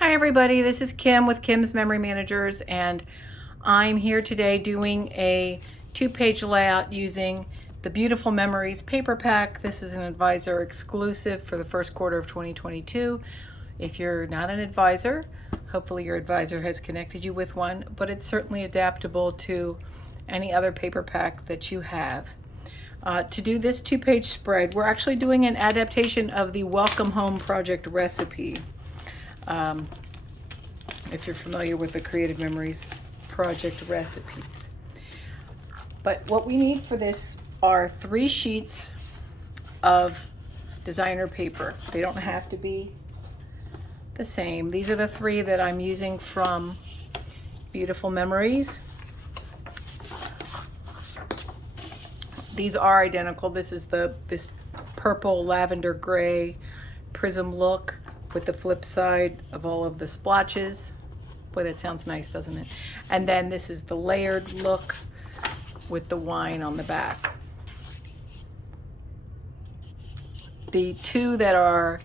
Hi everybody, this is Kim with Kim's Memory Managers, and I'm here today doing a 2-page layout using the Beautiful Memories paper pack. This is an advisor exclusive for the first quarter of 2022. If you're not an advisor, hopefully your advisor has connected you with one, but it's certainly adaptable to any other paper pack that you have. To do this 2-page spread, we're actually doing an adaptation of the Welcome Home Project recipe. If you're familiar with the Creative Memories project recipes. But what we need for this are 3 sheets of designer paper. They don't have to be the same. These are the 3 that I'm using from Beautiful Memories. These are identical. This is this purple lavender gray prism look with the flip side of all of the splotches. Boy, that sounds nice, doesn't it? And then this is the layered look with the wine on the back. The 2 that are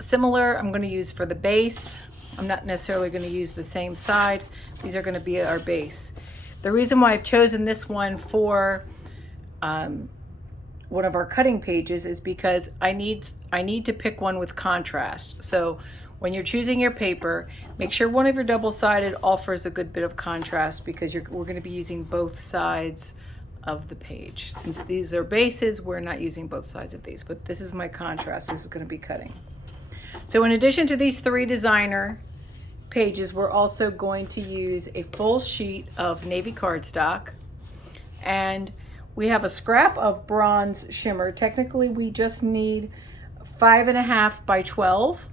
similar, I'm going to use for the base. I'm not necessarily going to use the same side. These are going to be our base. The reason why I've chosen this one for one of our cutting pages is because I need to pick one with contrast. So when you're choosing your paper, make sure one of your double-sided offers a good bit of contrast, because we're going to be using both sides of the page. Since these are bases, we're not using both sides of these, but this is my contrast. This is going to be cutting. So in addition to these 3 designer pages, we're also going to use a full sheet of navy cardstock, and we have a scrap of bronze shimmer. Technically, we just need 5.5 by 12.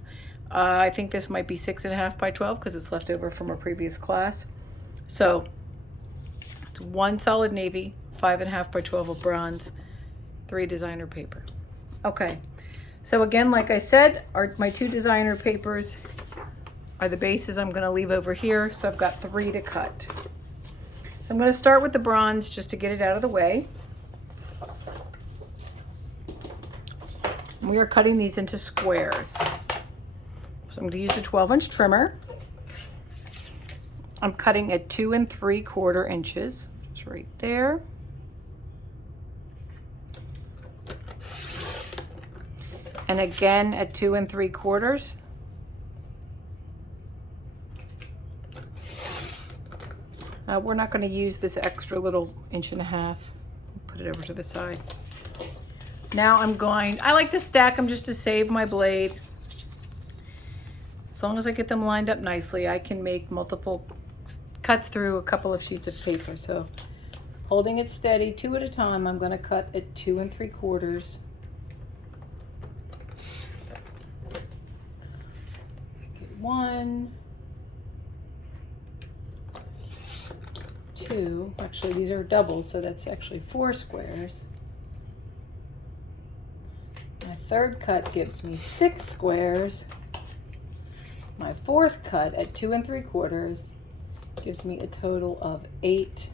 I think this might be 6.5 by 12 because it's left over from a previous class. So it's 1 solid navy, 5.5 by 12 of bronze, 3 designer paper. Okay, so again, like I said, my 2 designer papers are the bases I'm going to leave over here. So I've got 3 to cut. So I'm going to start with the bronze just to get it out of the way. We are cutting these into squares. So I'm going to use the 12-inch trimmer. I'm cutting at 2 3/4 inches. It's right there. And again at 2 3/4. We're not going to use this extra little 1.5 inches. Put it over to the side. Now I like to stack them just to save my blade. As long as I get them lined up nicely, I can make multiple cuts through a couple of sheets of paper. So holding it steady, 2 at a time, I'm going to cut at 2 3/4. 1, 2, actually these are doubles, so that's actually 4 squares. My 3rd cut gives me 6 squares. My 4th cut at 2 3/4 gives me a total of 8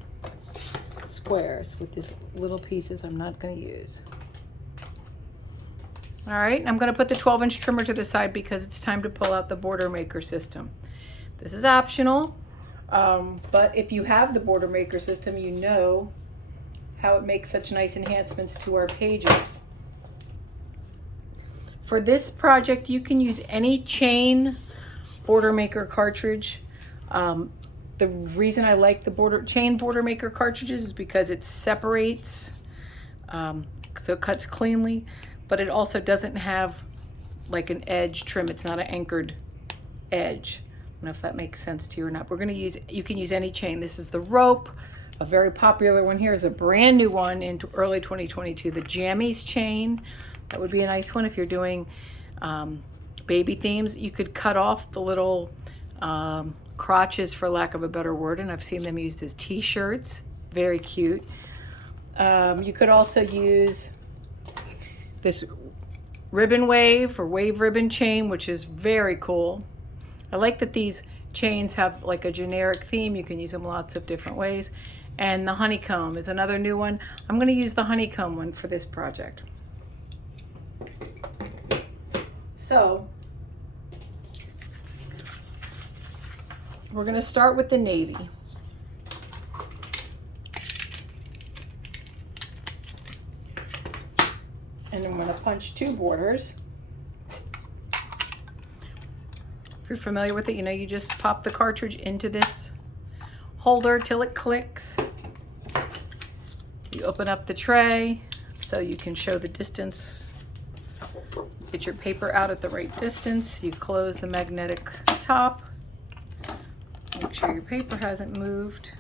squares with these little pieces I'm not going to use. All right, I'm going to put the 12-inch trimmer to the side because it's time to pull out the border maker system. This is optional, but if you have the border maker system, you know how it makes such nice enhancements to our pages. For this project, you can use any chain border maker cartridge. The reason I like the chain border maker cartridges is because it separates, so it cuts cleanly, but it also doesn't have like an edge trim. It's not an anchored edge. I don't know if that makes sense to you or not. You can use any chain. This is the rope. A very popular one here is a brand new one in early 2022, the Jammies chain. That would be a nice one if you're doing baby themes. You could cut off the little crotches, for lack of a better word, and I've seen them used as t-shirts. Very cute. You could also use this ribbon wave or wave ribbon chain, which is very cool. I like that these chains have like a generic theme. You can use them lots of different ways. And the honeycomb is another new one. I'm going to use the honeycomb one for this project. So We're going to start with the navy. And I'm going to punch 2 borders. If you're familiar with it, you know, you just pop the cartridge into this holder till it clicks. You open up the tray so you can show the distance. Get your paper out at the right distance. You close the magnetic top. Make sure your paper hasn't moved.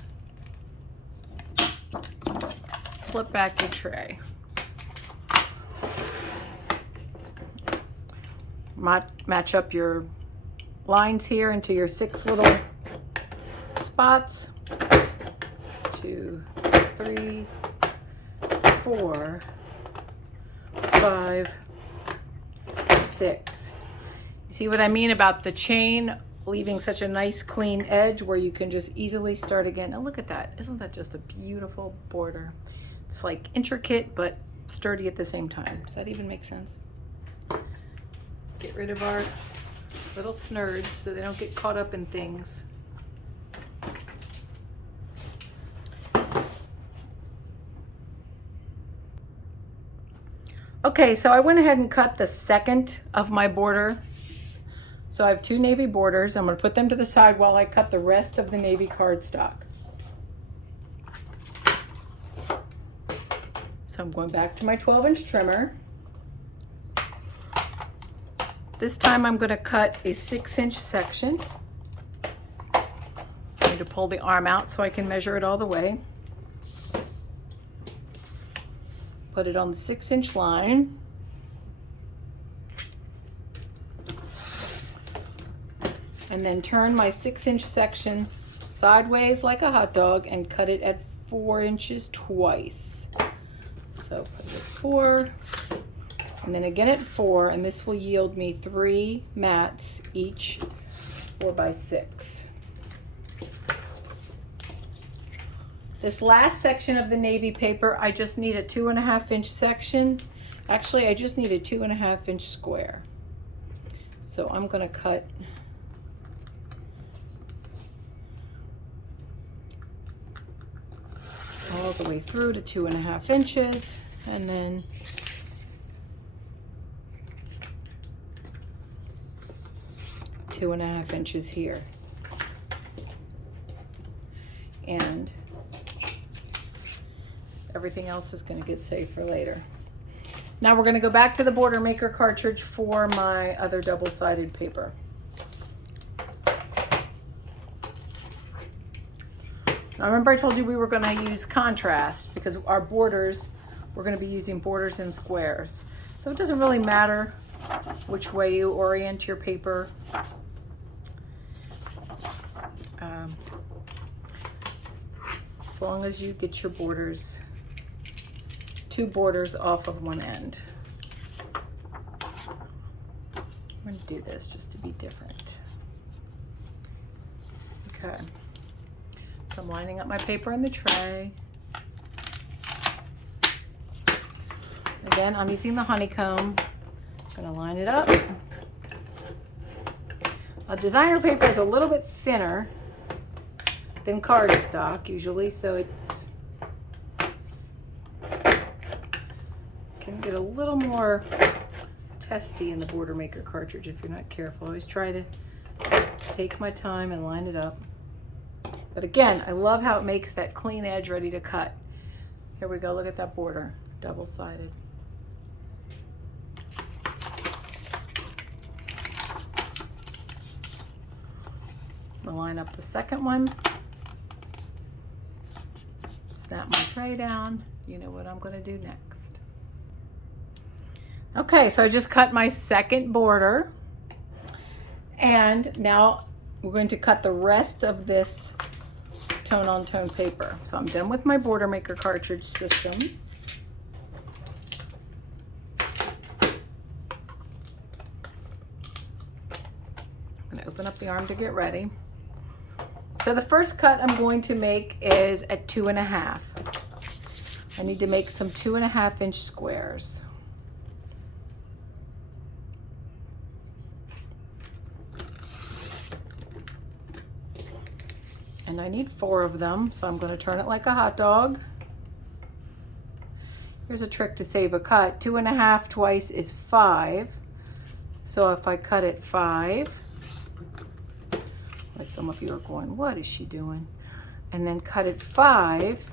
Flip back your tray. Match up your lines here into your 6 little spots. 2, 3, 4, 5, 6. You see what I mean about the chain leaving such a nice clean edge where you can just easily start again. Now look at that. Isn't that just a beautiful border? It's like intricate but sturdy at the same time. Does that even make sense? Get rid of our little snurds so they don't get caught up in things. Okay, so I went ahead and cut the second of my border. So I have 2 navy borders. I'm going to put them to the side while I cut the rest of the navy cardstock. So I'm going back to my 12-inch trimmer. This time I'm going to cut a 6-inch section. I need to pull the arm out so I can measure it all the way. Put it on the 6-inch line. And then turn my 6-inch section sideways like a hot dog and cut it at 4 inches twice. So put it at 4. And then again at 4, and this will yield me 3 mats, each 4 by 6. This last section of the navy paper, I just need a 2.5-inch section. Actually, I just need a 2.5-inch square. So I'm going to cut all the way through to 2.5 inches, and then two and a half inches here. And everything else is going to get saved for later. Now we're going to go back to the border maker cartridge for my other double-sided paper. Now remember I told you we were going to use contrast because our borders, we're going to be using borders and squares. So it doesn't really matter which way you orient your paper. As long as you get your borders, 2 borders off of one end. I'm going to do this just to be different. Okay. So I'm lining up my paper in the tray. Again, I'm using the honeycomb. I'm going to line it up. A designer paper is a little bit thinner than cardstock usually, so it can get a little more testy in the border maker cartridge if you're not careful. I always try to take my time and line it up. But again, I love how it makes that clean edge ready to cut. Here we go, look at that border, double-sided. I'm gonna line up the second one. Snap my tray down. You know what I'm gonna do next. Okay, so I just cut my second border. And now we're going to cut the rest of this tone-on-tone paper. So I'm done with my border maker cartridge system. I'm gonna open up the arm to get ready. So the first cut I'm going to make is at 2.5. I need to make some 2.5-inch squares. And I need 4 of them, so I'm going to turn it like a hot dog. Here's a trick to save a cut. 2.5 twice is 5. So if I cut it 5, some of you are going, what is she doing? And then cut it 5,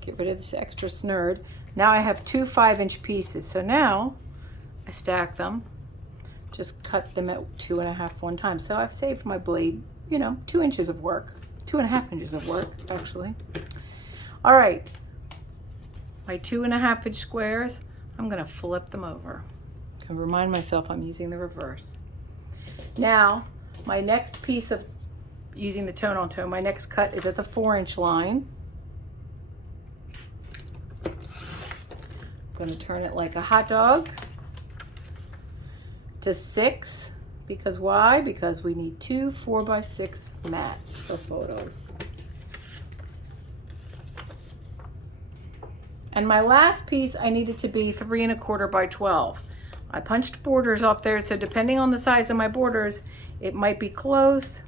get rid of this extra snurd. Now I have 2 5-inch pieces. So now I stack them, just cut them at 2.5 one time. So I've saved my blade, you know, 2 inches of work, 2.5 inches of work, actually. All right, my 2.5-inch squares, I'm gonna flip them over. And remind myself I'm using the reverse. Now, my next piece of using the tone on tone, my next cut is at the 4-inch line. I'm gonna turn it like a hot dog to 6, because why? Because we need 2 4x6 mats for photos. And my last piece, I need it to be 3¼ by 12. I punched borders off there, so depending on the size of my borders, it might be close.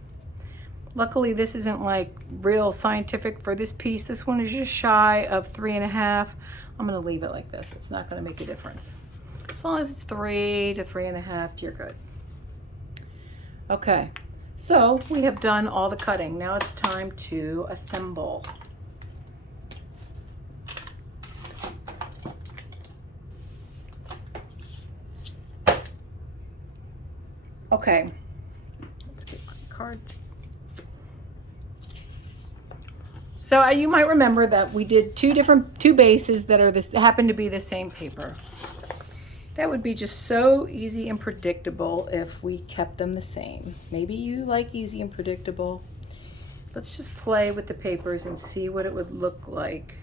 Luckily, this isn't like real scientific for this piece. This one is just shy of 3.5. I'm gonna leave it like this. It's not gonna make a difference. As long as it's 3 to 3.5, you're good. Okay, so we have done all the cutting. Now it's time to assemble. Okay, let's get my card. So you might remember that we did two bases that are happen to be the same paper. That would be just so easy and predictable if we kept them the same. Maybe you like easy and predictable. Let's just play with the papers and see what it would look like.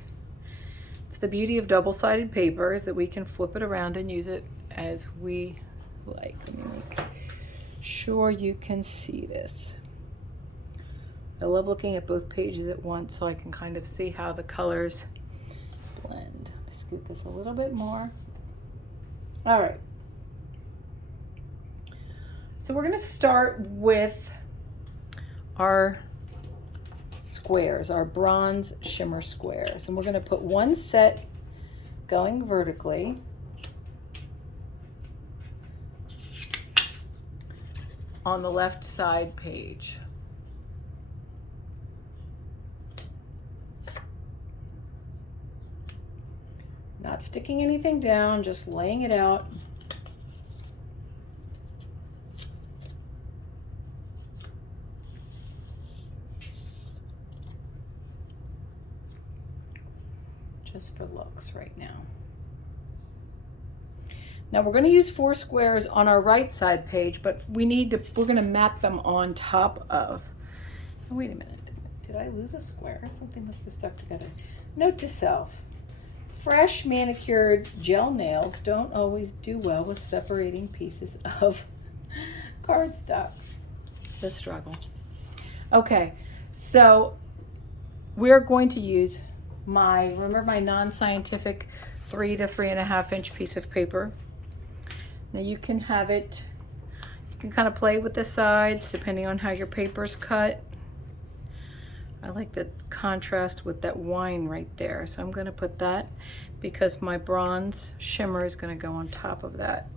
It's the beauty of double-sided paper is that we can flip it around and use it as we like. Let me make sure you can see this. I love looking at both pages at once so I can kind of see how the colors blend. Scoot this a little bit more. All right. So we're going to start with our squares, our bronze shimmer squares. And we're going to put one set going vertically. On the left side page. Not sticking anything down, just laying it out. Just for looks right now. Now we're going to use 4 squares on our right side page, but we're going to map them on top of. Oh, wait a minute. Did I lose a square? Something must have stuck together. Note to self. Fresh manicured gel nails don't always do well with separating pieces of cardstock. The struggle. Okay, so we're going to use remember my non-scientific 3 to 3.5 inch piece of paper. Now you can have it, you can kind of play with the sides depending on how your paper's cut. I like the contrast with that wine right there. So I'm going to put that because my bronze shimmer is going to go on top of that.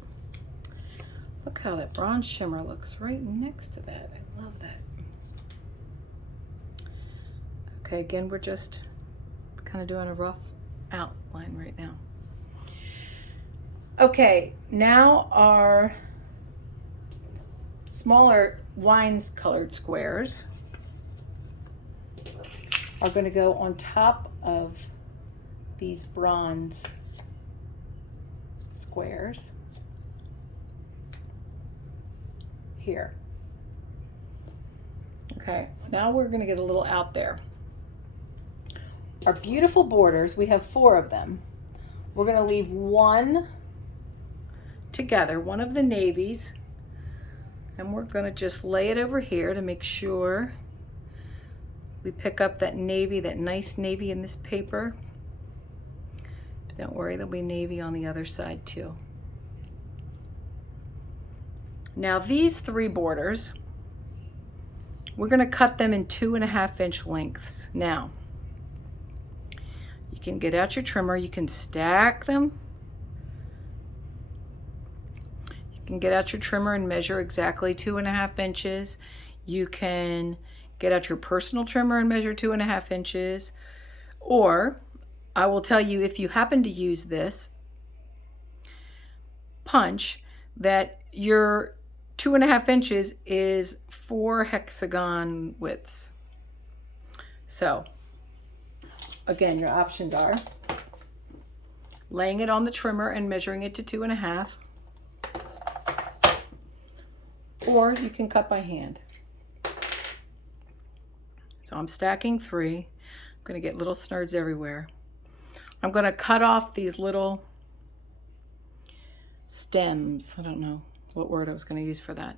Look how that bronze shimmer looks right next to that. I love that. Okay, again, we're just kind of doing a rough outline right now. Okay, now our smaller wine colored squares are going to go on top of these bronze squares here. Okay, now we're going to get a little out there. Our beautiful borders, we have 4 of them. We're going to leave one together, one of the navies, and we're going to just lay it over here to make sure we pick up that navy, that nice navy in this paper. But don't worry, there'll be navy on the other side too. Now these 3 borders we're going to cut them in 2.5 inch lengths. Now, you can get out your trimmer, you can stack them. You can get out your trimmer and measure exactly 2.5 inches. You can get out your personal trimmer and measure 2.5 inches. Or I will tell you, if you happen to use this punch, that your 2.5 inches is 4 hexagon widths. So again, your options are laying it on the trimmer and measuring it to 2.5, or you can cut by hand. So I'm stacking 3. I'm going to get little snurds everywhere. I'm going to cut off these little stems. I don't know what word I was going to use for that.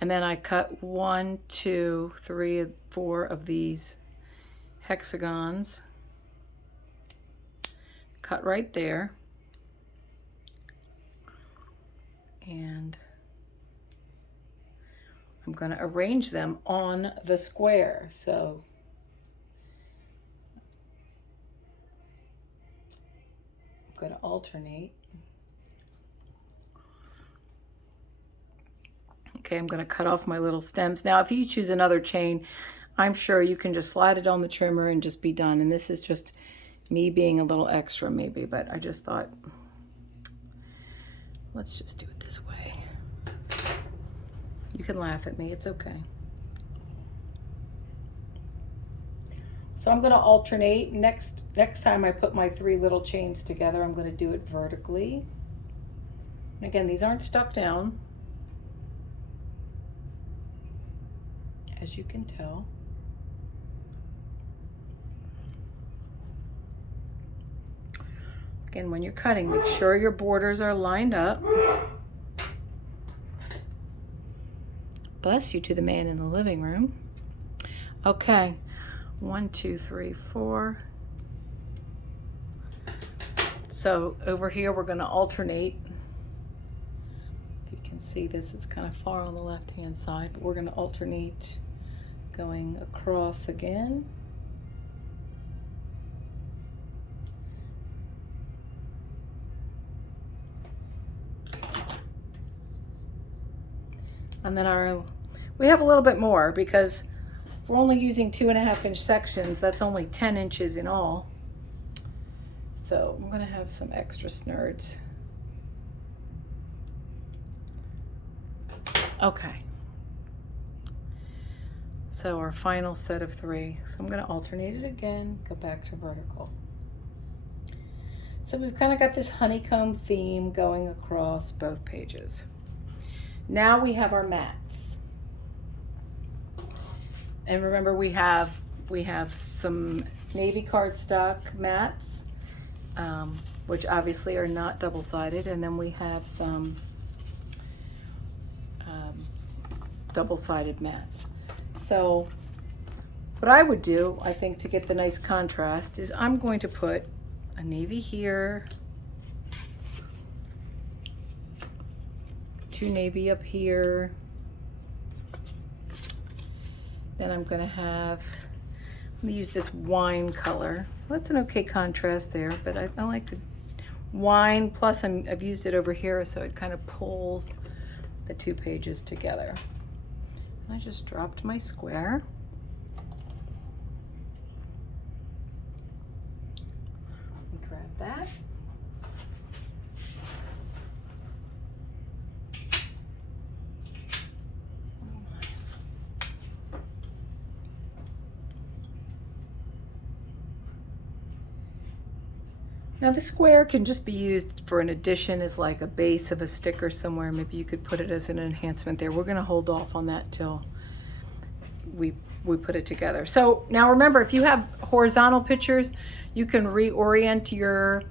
And then I cut 1, 2, 3, 4 of these hexagons. Cut right there. And I'm going to arrange them on the square. So I'm going to alternate. Okay, I'm going to cut off my little stems. Now, if you choose another chain, I'm sure you can just slide it on the trimmer and just be done. And this is just me being a little extra maybe, but I just thought, let's just do it this way. You can laugh at me, it's okay. So I'm going to alternate. Next time I put my 3 little chains together, I'm going to do it vertically. And again, these aren't stuck down, as you can tell. Again, when you're cutting, make sure your borders are lined up. Bless you to the man in the living room. Okay, 1, 2, 3, 4. So over here, we're going to alternate. If you can see this, it's kind of far on the left-hand side, but we're going to alternate going across again. And then we have a little bit more, because if we're only using 2.5 inch sections, that's only 10 inches in all. So I'm gonna have some extra snurds. Okay. So our final set of 3. So I'm gonna alternate it again, go back to vertical. So we've kind of got this honeycomb theme going across both pages. Now we have our mats. And remember, we have some navy cardstock mats, which obviously are not double-sided, and then we have some double-sided mats. So what I would do, I think, to get the nice contrast is I'm going to put a navy here, 2 navy up here. Then I'm going to use this wine color. Well, that's an okay contrast there, but I like the wine, plus I've used it over here, so it kind of pulls the 2 pages together. I just dropped my square. Grab that. Now the square can just be used for an addition as like a base of a sticker somewhere. Maybe you could put it as an enhancement there. We're gonna hold off on that till we put it together. So now remember, if you have horizontal pictures, you can reorient your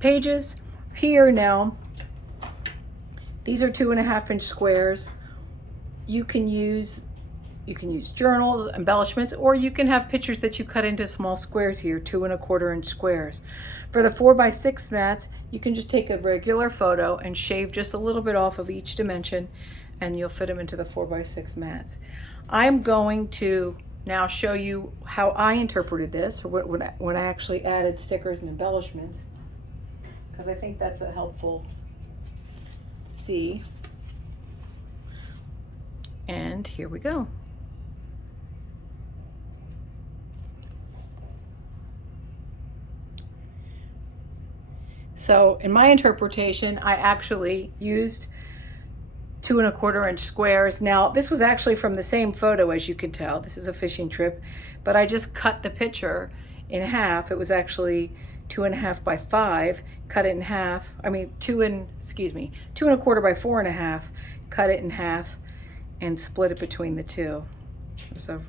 pages. Here now, these are 2.5 inch squares. You can use You can use journals, embellishments, or you can have pictures that you cut into small squares here, 2¼ inch squares. For the 4x6 mats, you can just take a regular photo and shave just a little bit off of each dimension, and you'll fit them into the 4x6 mats. I'm going to now show you how I interpreted this, when I actually added stickers and embellishments, because I think that's a helpful see. And here we go. So in my interpretation, I actually used 2¼ inch squares. Now, this was actually from the same photo, as you can tell. This is a fishing trip, but I just cut the picture in half. It was actually 2½ by 5, cut it in half. I mean, 2¼ by 4½, cut it in half and split it between the two. There's a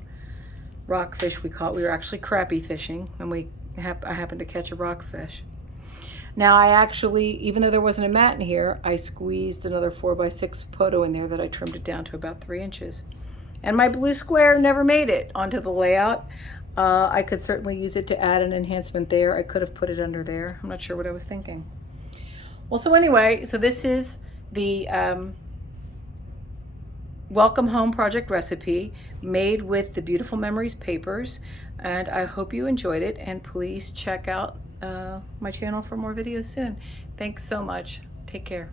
rockfish, we call it. We were actually crappie fishing, and I happened to catch a rockfish. Now I actually, even though there wasn't a mat in here, I squeezed another 4x6 photo in there that I trimmed it down to about 3 inches. And my blue square never made it onto the layout. I could certainly use it to add an enhancement there. I could have put it under there. I'm not sure what I was thinking. Well, so anyway, so this is the Welcome Home project recipe made with the Beautiful Memories papers, and I hope you enjoyed it, and please check out my channel for more videos soon. Thanks so much. Take care.